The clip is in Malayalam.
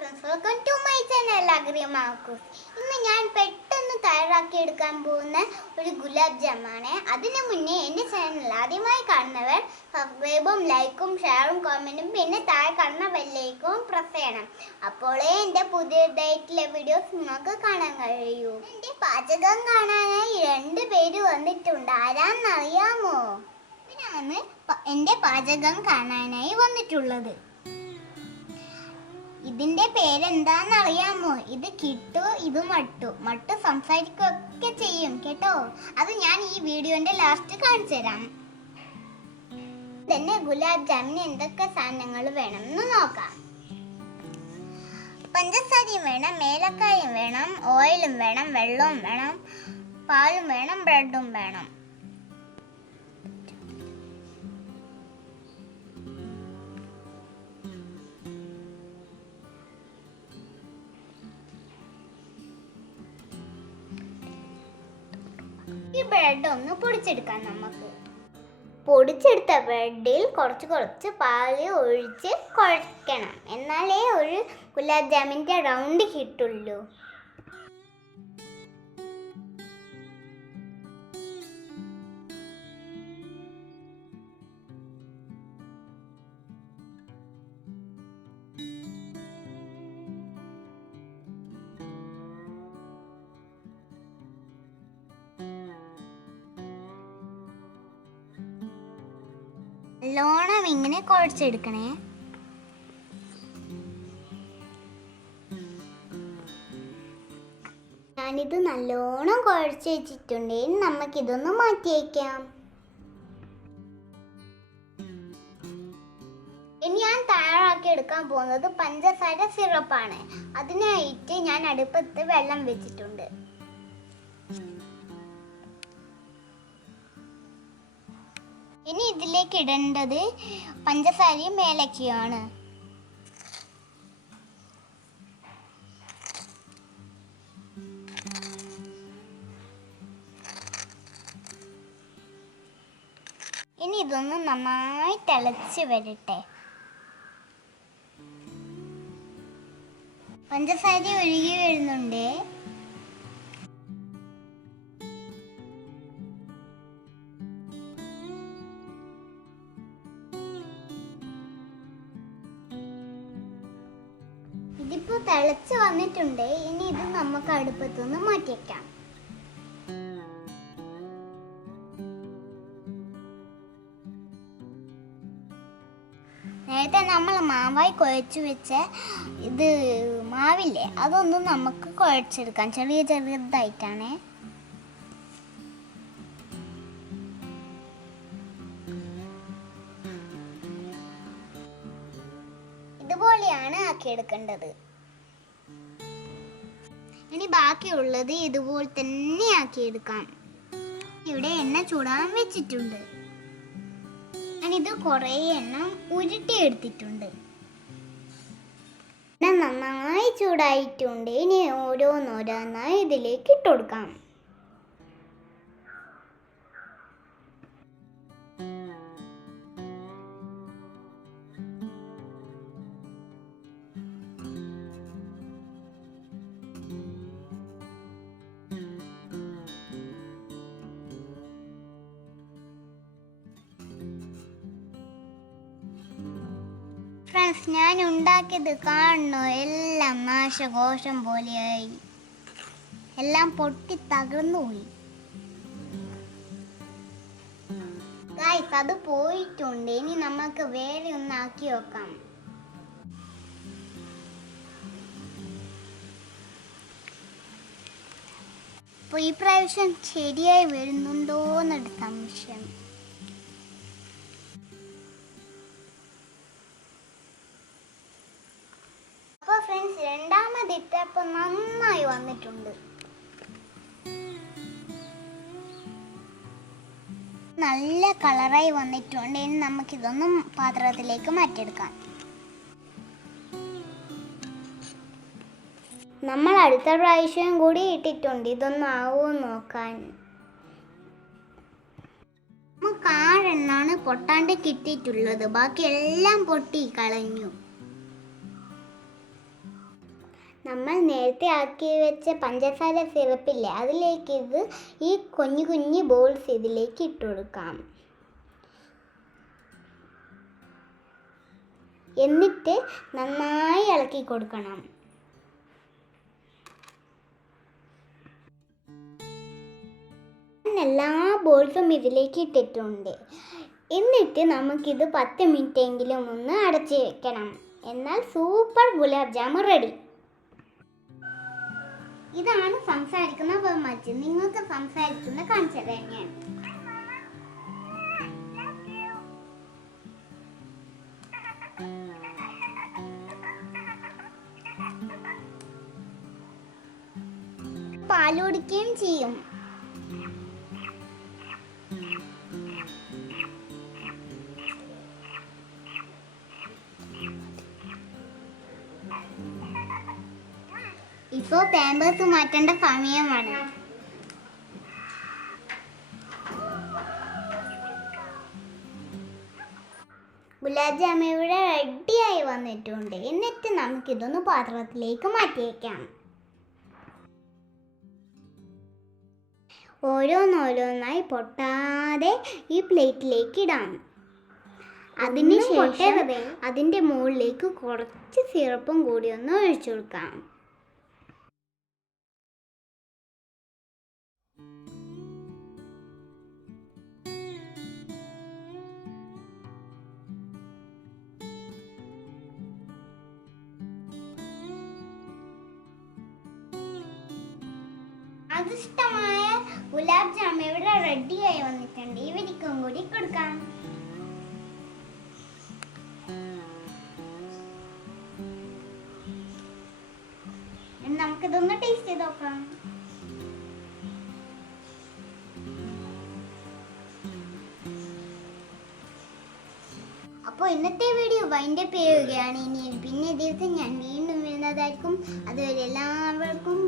Friends welcome to my channel അഗ്രിമാക്കൂസ് ഇന്ന് ഞാൻ പെട്ടെന്ന് തയ്യാറാക്കി എടുക്കാൻ പോകുന്ന ഒരു ഗുലാബ് ജാമാണ്. അതിനു മുന്നേ എന്റെ ചാനൽ ആദ്യമായി കാണുന്നവർ സബ്സ്ക്രൈബും ലൈക്കും ഷെയറും കമന്റും പിന്നെ താഴെ കാണുന്ന ബെല്ലേക്കും പ്രസ് ചെയ്യണം. അപ്പോഴേ എന്റെ പുതിയതായിട്ടുള്ള വീഡിയോസ് നിങ്ങൾക്ക് കാണാൻ കഴിയൂ. എന്റെ പാചകം കാണാനായി രണ്ട് പേര് വന്നിട്ടുണ്ട്. ആരാന്നറിയാമോ? ഇവരാണ് എന്റെ പാചകം കാണാനായി വന്നിട്ടുള്ളത്. ഇതിന്റെ പേരെന്താന്ന് അറിയാമോ ഇത് കിട്ടു ഇത് മട്ടു. മട്ടു സംസാരിക്കുകയൊക്കെ ചെയ്യും കേട്ടോ? അത് ഞാൻ ഈ വീഡിയോന്റെ ലാസ്റ്റ് കാണിച്ചു തരാം. തന്നെ ഗുലാബ് ജാമിന് എന്തൊക്കെ സാധനങ്ങൾ വേണം എന്ന് നോക്കാം. പഞ്ചസാരയും വേണം ഏലക്കായും വേണം ഓയിലും വേണം വെള്ളവും വേണം പാലും വേണം ബ്രെഡും വേണം. ഈ ബ്രെഡ് ഒന്ന് പൊടിച്ചെടുക്കാം നമുക്ക്. പൊടിച്ചെടുത്ത ബ്രെഡിൽ കുറച്ച് കുറച്ച് പാൽ ഒഴിച്ച് കുഴക്കണം. എന്നാലേ ഒരു ഗുലാബ് ജാമിന്റെ റൗണ്ട് കിട്ടുള്ളൂ. നല്ലോണം ഇങ്ങനെ കുഴച്ചെടുക്കണേ. ഞാനിത് നല്ലോണം കുഴച്ച് വെച്ചിട്ടുണ്ടേ. ഇനി നമുക്കിതൊന്ന് മാറ്റി വയ്ക്കാം ഇനി ഞാൻ തയ്യാറാക്കി എടുക്കാൻ പോകുന്നത് പഞ്ചസാര സിറപ്പാണ്. അതിനായിട്ട് ഞാൻ അടുപ്പത്ത് വെള്ളം വെച്ചിട്ടുണ്ട്. ഇനി ഇതിലേക്ക് ഇടേണ്ടത് പഞ്ചസാരയും മേലക്കിയുമാണ് ഇനി ഇതൊന്ന് നന്നായി തിളച്ച് വരട്ടെ. പഞ്ചസാര ഒഴുകി വരുന്നുണ്ട്. ഇതിപ്പോ തിളച്ച് വന്നിട്ടുണ്ട്. ഇനി ഇത് നമുക്ക് അടുപ്പത്തുനിന്ന് മാറ്റിയേക്കാം നേരത്തെ നമ്മൾ മാവായി കുഴച്ച് വെച്ച ഇത് മാവില്ലേ അതൊന്നും നമുക്ക് കുഴച്ചെടുക്കാം. ചെറിയ ചെറിയതായിട്ടാണ്. ഇതുപോലെയാണ് ആക്കി എടുക്കേണ്ടത്. ഇനി ബാക്കിയുള്ളത് ഇതുപോലെ തന്നെ ആക്കി എടുക്കാം. ഇവിടെ എണ്ണ ചൂടാൻ വെച്ചിട്ടുണ്ട്. ഞാനിത് കുറേ എണ്ണം ഉരുട്ടിയെടുത്തിട്ടുണ്ട്. എണ്ണ നന്നായി ചൂടായിട്ടുണ്ട്. ഇനി ഓരോന്നോരോന്നായി ഇതിലേക്ക് ഇട്ട് ഫ്രണ്ട്സ് ഞാൻ ഉണ്ടാക്കിയത് കാണണോ എല്ലാം നാശകോശം പോലെയായി. എല്ലാം പൊട്ടി തകർന്നു പോയി അത് പോയിട്ടുണ്ട്. ഇനി നമുക്ക് വേറെ ഒന്ന് ആക്കി വെക്കാം. ഇപ്പൊ ഈ പ്രാവശ്യം ശരിയായി വരുന്നുണ്ടോ എന്നൊരു സംശയം. രണ്ടാമത് നന്നായി വന്നിട്ടുണ്ട്. നല്ല കളറായി വന്നിട്ടുണ്ട് ഇനി നമുക്ക് നമുക്കിതൊന്നും പാത്രത്തിലേക്ക് മാറ്റിയെടുക്കാം. നമ്മൾ അടുത്ത പ്രാവശ്യം കൂടി ഇട്ടിട്ടുണ്ട്. ഇതൊന്നും ആവുമോ നോക്കാൻ. നമുക്ക് ആറെണ്ണാണ് പൊട്ടാണ്ട് കിട്ടിയിട്ടുള്ളത്? ബാക്കി എല്ലാം പൊട്ടി കളഞ്ഞു. നമ്മൾ നേരത്തെ ആക്കി വെച്ച പഞ്ചസാര സിറപ്പില്ലേ അതിലേക്ക് ഇത് ഈ കുഞ്ഞു കുഞ്ഞു ബോൾസ് ഇതിലേക്ക് ഇട്ട് കൊടുക്കാം. എന്നിട്ട് നന്നായി ഇളക്കി കൊടുക്കണം. എല്ലാ ബോൾസും ഇതിലേക്ക് ഇട്ടിട്ടുണ്ട്. എന്നിട്ട് നമുക്കിത് പത്ത് മിനിറ്റ് എങ്കിലും ഒന്ന് അടച്ച് വെക്കണം. എന്നാൽ സൂപ്പർ ഗുലാബ് ജാമുൻ റെഡി. ഇതാണ് സംസാരിക്കുന്ന ബഹുമതി നിങ്ങൾക്ക് സംസാരിക്കുന്ന കാണിച്ചു തന്നെയാണ്. പാൽ കുടിക്കുകയും ചെയ്യും. ഇപ്പോ പാമ്പേഴ്സ് മാറ്റേണ്ട സമയമാണ്. ഗുലാബ് അമ്മ ഇവിടെ റെഡിയായി വന്നിട്ടുണ്ട്. എന്നിട്ട് നമുക്കിതൊന്ന് പാത്രത്തിലേക്ക് മാറ്റിയേക്കാം. ഓരോന്നോരോന്നായി പൊട്ടാതെ ഈ പ്ലേറ്റിലേക്ക് ഇടാം. അതിന് ശേഷം അതിന്റെ മുകളിലേക്ക് കുറച്ച് സിറപ്പും കൂടി ഒന്ന് ഒഴിച്ചു കൊടുക്കാം. അതിഷ്ടമായ ഗുലാബ് ജാം ഇവിടെ റെഡിയായി വന്നിട്ടുണ്ട്. ഇവർക്കും കൂടി കൊടുക്കാം. നമുക്കിതൊന്ന് ടേസ്റ്റ് ചെയ്ത് നോക്കാം. അപ്പോൾ ഇന്നത്തെ വീഡിയോ വൈൻഡപ്പ് ചെയ്യുകയാണ് ഇനി പിന്നെ ദിവസം ഞാൻ വീണ്ടും വരുന്നതായിരിക്കും. അതുവരെ എല്ലാവർക്കും